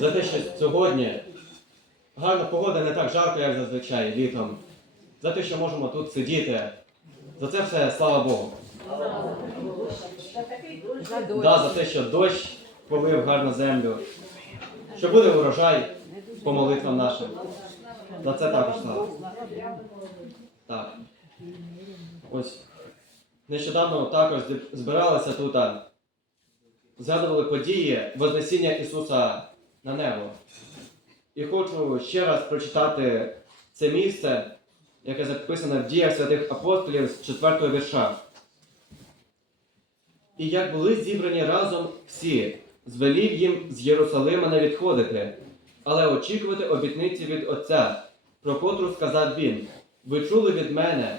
за те, що сьогодні гарна погода не так жарко, як зазвичай літом. За те, що можемо тут сидіти. За це все слава Богу. Да, за те, що дощ полив гарну землю. Що буде урожай по молитвам нашим. За це також слава. Так. Ось. Нещодавно також збиралися тут, згадували події Вознесіння Ісуса на небо. І хочу ще раз прочитати це місце, яке записане в діях святих апостолів з 4 вірша. І як були зібрані разом всі, звелів їм з Єрусалима не відходити, але очікувати обітниці від Отця, про котру сказав він: Ви чули від мене,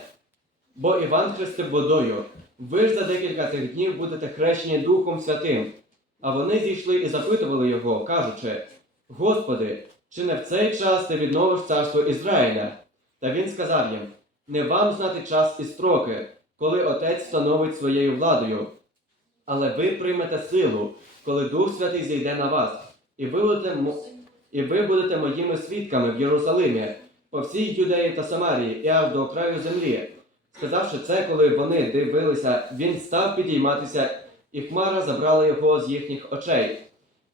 бо Іван хрестив водою. Ви ж за декілька тих днів будете хрещені Духом Святим. А вони зійшли і запитували його, кажучи: Господи, чи не в цей час ти відновиш царство Ізраїля? Та він сказав їм: Не вам знати час і строки, коли Отець встановить своєю владою. Але ви приймете силу, коли Дух Святий зійде на вас, і ви і ви будете моїми свідками в Єрусалимі, по всій Юдеї та Самарії і аж до краю землі. Сказавши це, коли вони дивилися, він став підійматися, і хмара забрала його з їхніх очей.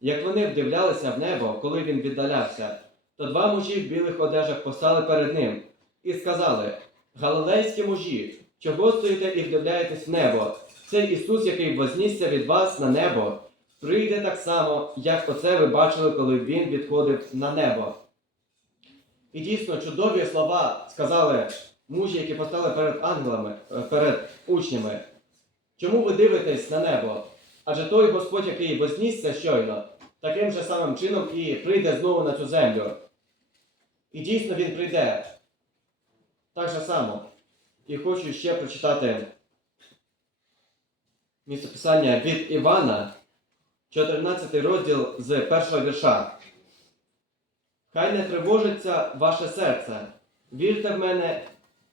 Як вони вдивлялися в небо, коли він віддалявся, то два мужі в білих одежах постали перед ним і сказали: Галилейські мужі, чого стоїте і вдивляєтесь в небо? Цей Ісус, який вознісся від вас на небо, прийде так само, як оце ви бачили, коли Він відходив на небо. І дійсно чудові слова сказали мужі, які постали перед ангелами, е, перед учнями. Чому ви дивитесь на небо? Адже той Господь, який вознісся щойно, таким же самим чином і прийде знову на цю землю. І дійсно він прийде. Так же само. І хочу ще прочитати місцеписання від Івана, 14 розділ з першого вірша. Хай не тривожиться ваше серце. Вірте в мене,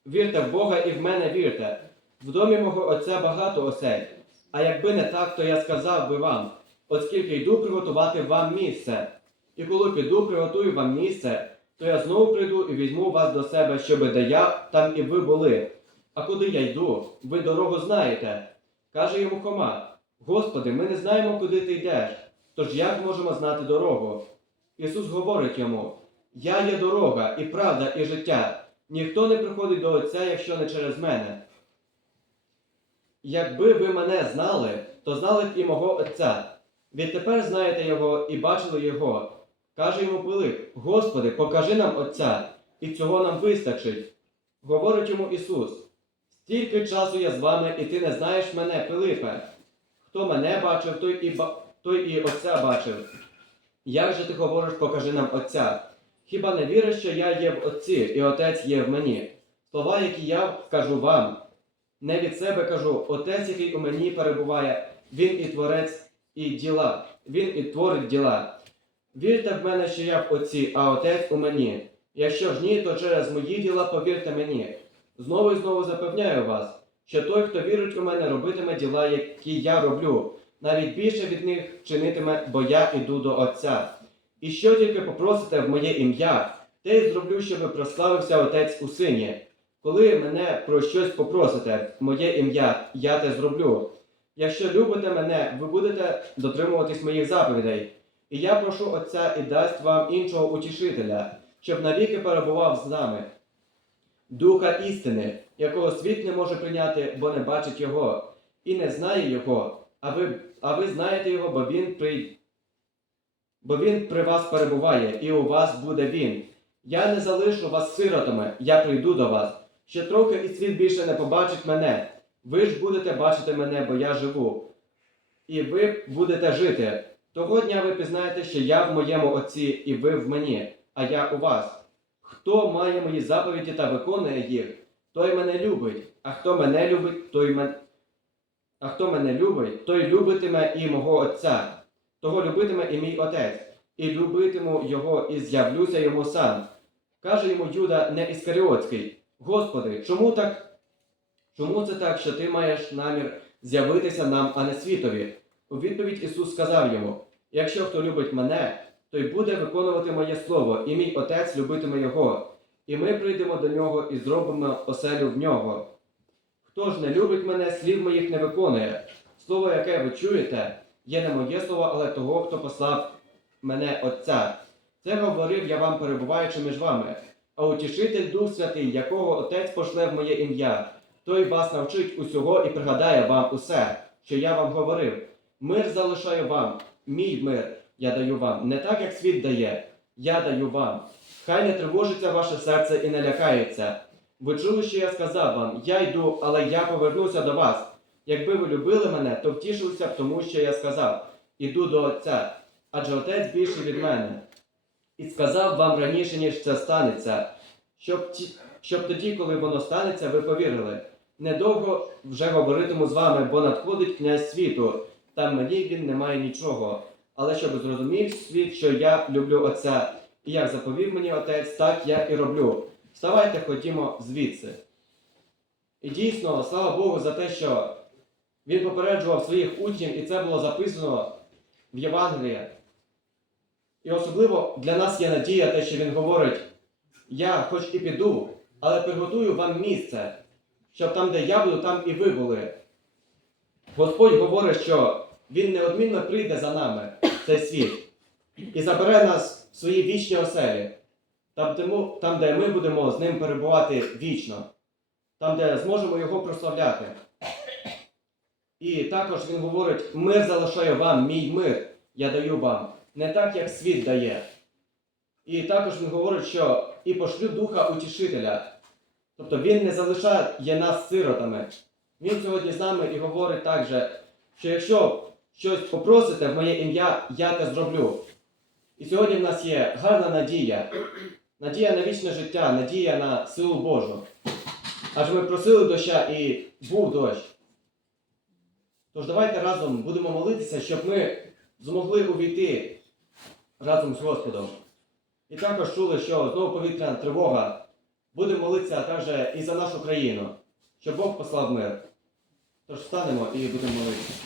вірте в Бога і в мене вірте. В домі мого Отця багато осель. А якби не так, то я сказав би вам, оскільки йду приготувати вам місце. І коли піду, приготую вам місце, то я знову прийду і візьму вас до себе, щоби де я, там і ви були. А куди я йду, ви дорогу знаєте. Каже йому Хома: Господи, ми не знаємо, куди ти йдеш. Тож як можемо знати дорогу? Ісус говорить йому: Я є дорога, і правда, і життя. Ніхто не приходить до Отця, якщо не через мене. Якби ви мене знали, то знали б і мого Отця. Відтепер знаєте його і бачили його. Каже йому Пилип: Господи, покажи нам Отця, і цього нам вистачить. Говорить йому Ісус: Стільки часу я з вами, і ти не знаєш мене, Пилипе. Хто мене бачив, той і, ба... той і Отця бачив. Як же ти говориш, покажи нам Отця? Хіба не віриш, що я є в Отці, і Отець є в мені? Слова, які я кажу вам, не від себе кажу, Отець, який у мені перебуває, Він і творець і діла, Він і творить діла. Вірте в мене, що я в Отці, а Отець у мені. Якщо ж ні, то через мої діла повірте мені. Знову і знову запевняю вас, що той, хто вірить у мене, робитиме діла, які я роблю, навіть більше від них чинитиме, бо я іду до Отця. І що тільки попросите в моє ім'я, те й зроблю, щоб прославився Отець у сині. Коли мене про щось попросите моє ім'я, я те зроблю. Якщо любите мене, ви будете дотримуватись моїх заповідей. І я прошу Отця і дасть вам іншого утішителя, щоб навіки перебував з нами. Духа істини, якого світ не може прийняти, бо не бачить його, і не знає його, а ви, а ви знаєте його, бо він при... бо він при вас перебуває, і у вас буде він. Я не залишу вас сиротами, я прийду до вас. Ще трохи і світ більше не побачить мене. Ви ж будете бачити мене, бо я живу. І ви будете жити. Того дня ви пізнаєте, що я в моєму Отці, і ви в мені, а я у вас. Хто має мої заповіді та виконує їх, той мене любить, а хто мене любить, той мен... а хто мене любить, той любитиме і мого Отця. Того любитиме і мій Отець, і любитиму його, і з'явлюся йому сам. Каже йому Юда не Іскаріотський: Господи, чому так? Чому це так, що ти маєш намір з'явитися нам, а не світові? У відповідь Ісус сказав йому: Якщо хто любить мене, той буде виконувати моє слово, і мій отець любитиме його. І ми прийдемо до нього і зробимо оселю в нього. Хто ж не любить мене, слів моїх не виконує. Слово, яке ви чуєте, є не моє слово, але того, хто послав мене Отця. Це говорив я вам, перебуваючи між вами. А утішитель Дух Святий, якого Отець пошле в моє ім'я, той вас навчить усього і пригадає вам усе, що я вам говорив. Мир залишаю вам, мій мир я даю вам, не так, як світ дає, я даю вам. Хай не тривожиться ваше серце і не лякається. Ви чули, що я сказав вам, я йду, але я повернуся до вас. Якби ви любили мене, то втішилися б тому, що я сказав, іду до Отця, адже Отець більший від мене. І сказав вам раніше, ніж це станеться, щоб, щоб тоді, коли воно станеться, ви повірили. Недовго вже говоритиму з вами, бо надходить князь світу, там мені він не має нічого. Але щоб зрозумів світ, що я люблю Отця, і як заповів мені Отець, так я і роблю. Вставайте, ходімо звідси. І дійсно, слава Богу, за те, що він попереджував своїх учнів, і це було записано в Євангелії. І особливо для нас є надія, те, що він говорить: я хоч і піду, але приготую вам місце, щоб там, де я буду, там і ви були. Господь говорить, що Він неодмінно прийде за нами в цей світ і забере нас в свої вічні оселі, там, де ми, будемо з ним перебувати вічно, там, де зможемо його прославляти. І також він говорить: мир залишаю вам, мій мир я даю вам, не так, як світ дає. І також він говорить, що і пошлю Духа Утішителя. Тобто він не залишає нас сиротами. Він сьогодні з нами і говорить також, що якщо щось попросите в моє ім'я, я те зроблю. І сьогодні в нас є гарна надія, надія на вічне життя, надія на силу Божу. Адже ми просили доща і був дощ. Тож давайте разом будемо молитися, щоб ми змогли увійти разом з Господом. І також чули, що знову повітряна тривога. Будемо молитися також і за нашу країну, щоб Бог послав мир. Тож встанемо і будемо молитися.